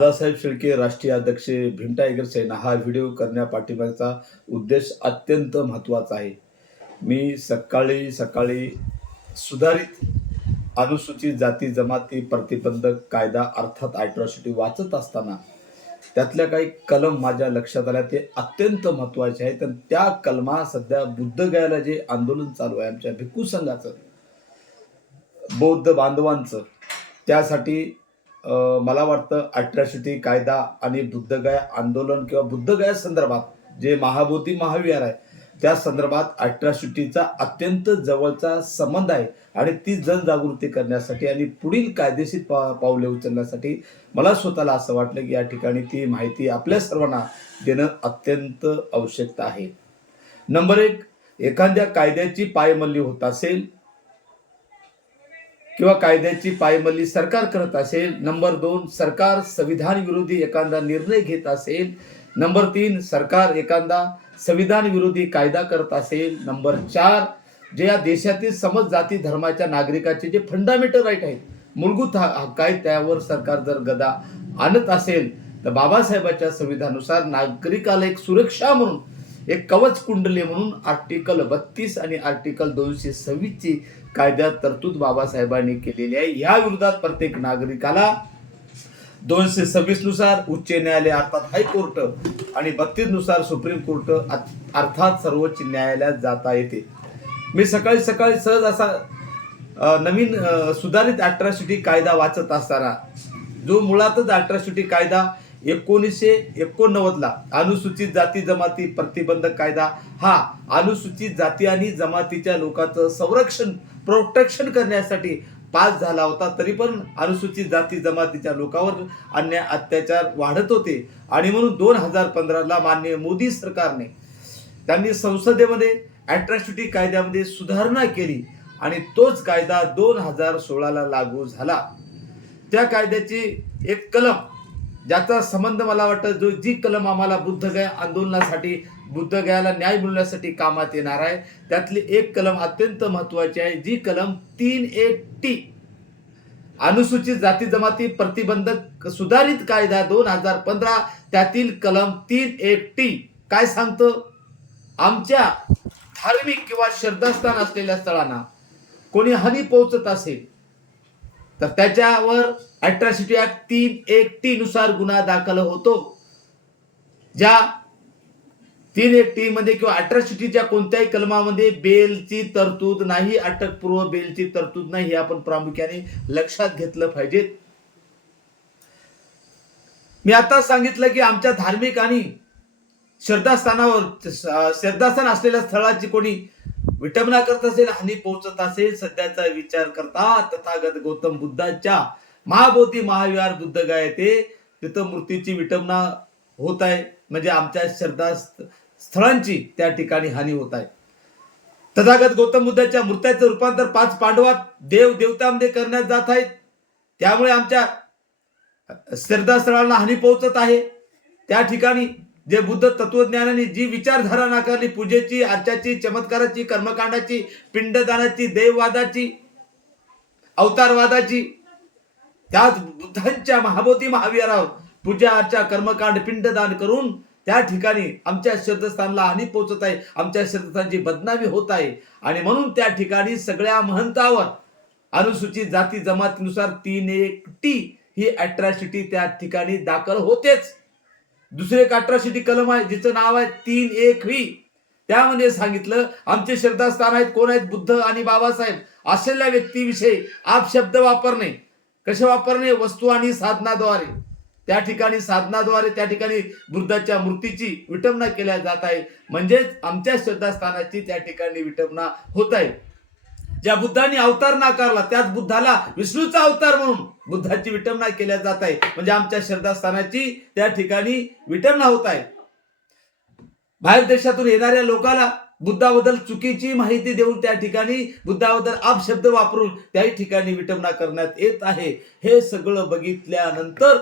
दादासाहेब शेळके राष्ट्रीय अध्यक्ष भीम टायगर हा व्हिडिओ करण्या उद्देश अत्यंत महत्त्वाचा आहे मी सकाळी सकाळी सुधारित अनुसूचित जाती जमाती प्रतिबंधक कायदा अर्थात आयट्रॉसिटी वाचत असताना त्यातल्या काही कलम माझ्या लक्षात आल्या ते अत्यंत महत्त्वाचे आहेत आणि त्या कलमा सध्या बुद्धगयाला जे आंदोलन चालू आहे आमच्या भिक्खू संघाचं बौद्ध बांधवांचं त्यासाठी मला वाटतं अठराशे कायदा आणि बुद्धगया आंदोलन किंवा बुद्धगया संदर्भात जे महाबोधी महाविहार आहे त्या संदर्भात अठराशुट्टीचा अत्यंत जवळचा संबंध आहे आणि ती जनजागृती करण्यासाठी आणि पुढील कायदेशीर पा पावले उचलण्यासाठी मला स्वतःला असं वाटलं की या ठिकाणी ती माहिती आपल्या सर्वांना देणं अत्यंत आवश्यकता आहे नंबर एक एखाद्या कायद्याची पायमल्ली होत असेल किंवा कायद्याची पायमल्ली सरकार करत असेल नंबर दोन सरकार संविधान विरोधी एखादा निर्णय घेत असेल नंबर तीन सरकार एखादा संविधान विरोधी कायदा करत असेल नंबर चार जे या देशातील समज जाती धर्माच्या नागरिकाचे जे फंडामेंटल राईट आहेत मूलभूत हक्क आहेत त्यावर सरकार जर गदा आणत असेल तर बाबासाहेबांच्या संविधानानुसार नागरिकाला एक सुरक्षा म्हणून एक कवच कुंडली म्हणून आर्टिकल बत्तीस आणि आर्टिकल दोनशे सव्वीसची कायद्यात तरतूद बाबासाहेबांनी केलेली आहे या विरोधात प्रत्येक नागरिकाला दोनशे सव्वीस नुसार उच्च न्यायालय अर्थात हायकोर्ट आणि बत्तीस नुसार सुप्रीम कोर्ट अर्थात सर्वोच्च न्यायालयात जाता येते मी सकाळी सकाळी सहज असा नवीन सुधारित सिटी कायदा वाचत असताना जो मुळातच सिटी कायदा एकोणीसशे एकोणनव्वदला अनुसूचित जाती जमाती प्रतिबंधक कायदा हा अनुसूचित जाती आणि जमातीच्या लोकांचं संरक्षण प्रोटेक्शन करण्यासाठी पास झाला होता तरी पण अनुसूचित जाती जमातीच्या लोकांवर अन्याय अत्याचार वाढत होते आणि म्हणून दोन हजार पंधराला माननीय मोदी सरकारने त्यांनी संसदेमध्ये ॲट्रॉसिटी कायद्यामध्ये सुधारणा केली आणि तोच कायदा दोन हजार सोळाला लागू झाला त्या कायद्याची एक कलम ज्याचा संबंध मला वाटतं जो जी कलम आम्हाला बुद्धगया आंदोलनासाठी बुद्धगयाला न्याय मिळवण्यासाठी कामात येणार आहे त्यातली एक कलम अत्यंत महत्वाची आहे जी कलम तीन एक टी अनुसूचित जाती जमाती प्रतिबंधक सुधारित कायदा दोन हजार पंधरा त्यातील कलम तीन एक टी काय सांगतं आमच्या धार्मिक किंवा श्रद्धास्थान असलेल्या स्थळांना कोणी हानी पोहोचत असेल तर त्याच्यावर अट्रॅसिटी ऍक्ट तीन एक टी नुसार गुन्हा दाखल होतो ज्या तीन एक टी मध्ये किंवा अठराशेच्या कोणत्याही कलमामध्ये बेलची तरतूद नाही अटकपूर्व बेलची तरतूद नाही हे आपण प्रामुख्याने लक्षात घेतलं पाहिजे मी आता सांगितलं की आमच्या धार्मिक आणि श्रद्धास्थानावर श्रद्धास्थान असलेल्या स्थळाची कोणी विटंबना करत असेल हानी पोहोचत असेल सध्याचा विचार करता तथागत गौतम बुद्धाच्या महाबोधी महाविहार बुद्ध गाय ते तिथं मूर्तीची विटंबना होत आहे म्हणजे आमच्या श्रद्धा स्थळांची त्या ठिकाणी हानी होत आहे तथागत गौतम बुद्धाच्या मूर्त्याचं रूपांतर पाच पांडवात देव देवतामध्ये करण्यात जात आहेत त्यामुळे आमच्या श्रद्धास्थळांना हानी पोहोचत आहे त्या ठिकाणी जे बुद्ध तत्वज्ञानाने जी विचारधारा नाकारली पूजेची अर्चाची चमत्काराची कर्मकांडाची पिंडदानाची देववादाची अवतारवादाची त्याच बुद्धांच्या महाबोधी महाविहारावर पूजा अर्चा कर्मकांड पिंडदान करून त्या ठिकाणी आमच्या श्रद्धास्थानला हानी पोहोचत आहे आमच्या श्रद्धास्थानची बदनामी होत आहे आणि म्हणून त्या ठिकाणी सगळ्या महंतावर अनुसूचित जाती जमातीनुसार तीन एक टी ही अट्रॅसिटी त्या ठिकाणी दाखल होतेच दुसरे एक अट्रॅसिटी कलम आहे जिचं नाव आहे तीन एक व्ही त्यामध्ये सांगितलं आमचे श्रद्धास्थान आहेत कोण आहेत बुद्ध आणि बाबासाहेब असलेल्या व्यक्तीविषयी आप शब्द वापरणे कसे वापरणे वस्तू आणि साधनाद्वारे त्या ठिकाणी साधनाद्वारे त्या ठिकाणी बुद्धाच्या मूर्तीची विटंबना केल्या जात आहे म्हणजेच आमच्या श्रद्धास्थानाची त्या ठिकाणी विटंबना होत आहे ज्या बुद्धाने अवतार नाकारला त्याच बुद्धाला विष्णूचा अवतार म्हणून बुद्धाची विटंबना केल्या जात आहे म्हणजे आमच्या श्रद्धास्थानाची त्या ठिकाणी विटंबना होत आहे बाहेर देशातून येणाऱ्या लोकाला बुद्धाबद्दल चुकीची माहिती देऊन त्या ठिकाणी बुद्धाबद्दल शब्द वापरून त्याही ठिकाणी विटंबना करण्यात येत आहे हे सगळं बघितल्यानंतर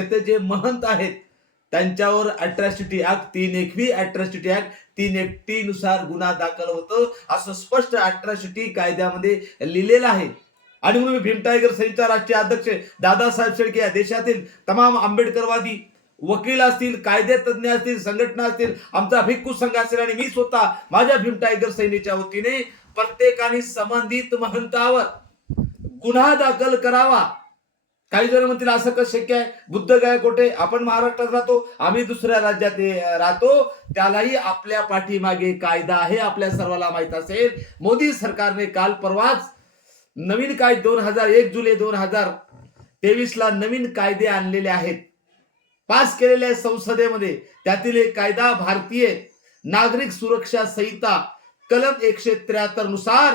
तिथे जे महंत आहेत त्यांच्यावर अट्रॅसिटी ऍक्ट तीन एकवी अट्रॅसिटी ऍक्ट तीन नुसार गुन्हा दाखल होतो असं स्पष्ट अट्रॅसिटी कायद्यामध्ये लिहिलेलं आहे आणि म्हणून भीम टायगर राष्ट्रीय अध्यक्ष दादासाहेब शेळके या देशातील तमाम आंबेडकरवादी वकील असतील कायदेतज्ञ असतील संघटना असतील आमचा भिक्खू संघ असेल आणि मी स्वतः माझ्या भीम टायगर सैनीच्या वतीने प्रत्येकाने संबंधित महंतावर गुन्हा दाखल करावा काही जण म्हणतील असं कसं शक्य आहे बुद्ध कोठे आपण महाराष्ट्रात राहतो आम्ही दुसऱ्या राज्यात राहतो त्यालाही आपल्या पाठीमागे कायदा आहे आपल्या सर्वाला माहीत असेल मोदी सरकारने काल परवाच नवीन काय दोन हजार एक जुलै दोन हजार ला नवीन कायदे आणलेले आहेत पास केलेल्या संसदेमध्ये त्यातील एक कायदा भारतीय नागरिक सुरक्षा संहिता कलम एकशे त्र्याहत्तर नुसार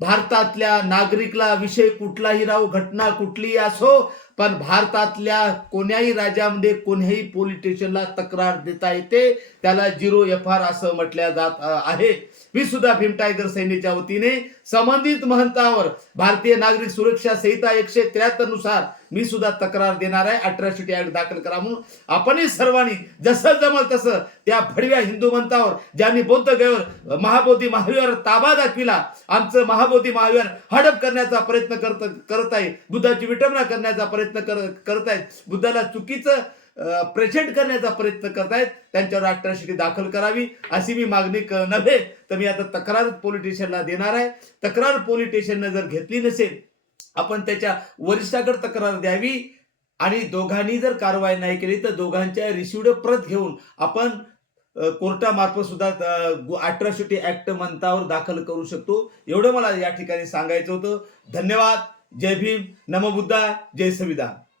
भारतातल्या नागरिकला विषय कुठलाही राहू घटना कुठलीही असो पण भारतातल्या कोण्याही राज्यामध्ये कोणही पोलीस स्टेशनला तक्रार देता येते त्याला झिरो एफ आर असं म्हटल्या जात आहे मी सुद्धा भीम टायगर सेनेच्या वतीने संबंधित महंतावर भारतीय नागरिक सुरक्षा संहिता एकशे त्र्याहत्तर नुसार मी सुद्धा तक्रार देणार आहे अठराशे ऍक्ट दाखल करा म्हणून आपणही सर्वांनी जसं जमल तसं त्या भडव्या हिंदू मंतावर ज्यांनी बौद्ध गेवर महाबोधी महावीर ताबा दाखविला आमचं महाबोधी महावीर हडप करण्याचा प्रयत्न करत करत आहे बुद्धाची विटंबना करण्याचा प्रयत्न करत आहेत बुद्धाला चुकीचं प्रेझेंट करण्याचा प्रयत्न करतायत त्यांच्यावर अठराशे दाखल करावी अशी मी मागणी नव्हे तर मी आता तक्रार पोलीस स्टेशनला देणार आहे तक्रार पोलीस जर घेतली नसेल आपण त्याच्या वरिष्ठाकडे तक्रार द्यावी आणि दोघांनी जर कारवाई नाही केली तर दोघांच्या रिशिवड प्रत घेऊन आपण कोर्टामार्फत सुद्धा अठराशेटी ऍक्ट मंतावर दाखल करू शकतो एवढं मला या ठिकाणी सांगायचं होतं धन्यवाद जय भीम नमबुद्धा जय संविधान